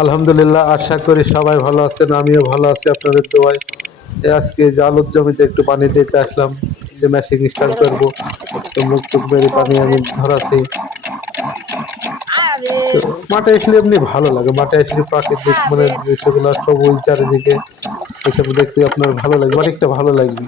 আলহামদুলিল্লাহ, আশা করি সবাই ভালো আছেন, আমিও ভালো আছি আপনাদের দোয়ায়। আজকে যে আলুর জমিতে একটু পানি দিতে আসলাম, যে মেশিন স্টার্ট করবো। তো মুখ টুক মেরে পানি আমি ধরাছি। তো মাঠে আসলে এমনি ভালো লাগে, মাঠে আসলে প্রাকৃতিক মানে দৃশ্যগুলো সবুজ চারিদিকে, এসব দেখতে আপনার ভালো লাগবে, অনেকটা ভালো লাগবে।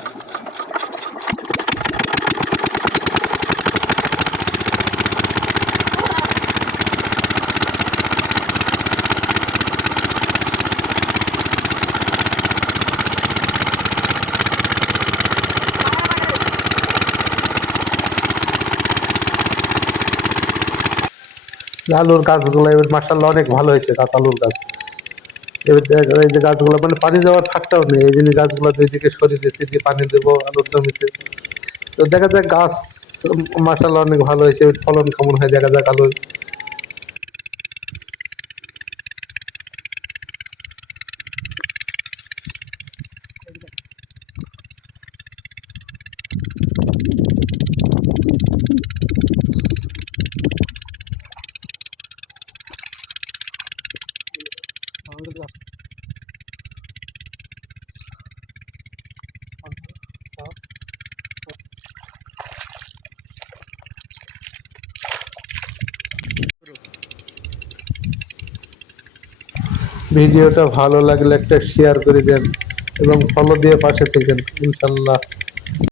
আলুর গাছগুলো এবার মাসাল্লাহ অনেক ভালো হয়েছে, আলুর গাছ। এবার এই যে গাছগুলো মানে পানি দেওয়ার ঠাকটাও নেই, এই জন্য গাছগুলো দুই দিকে সরিয়ে ছিটিয়ে পানি দেবো আলুর জমিতে। তো দেখা যায় গাছ মাসাল্লাহ অনেক ভালো হয়েছে, ফলন কেমন হয় দেখা যাক আলুর। ভিডিওটা ভালো লাগলে একটা শেয়ার করে দেন এবং ফলো দিয়ে পাশে থাকেন, ইনশাল্লাহ।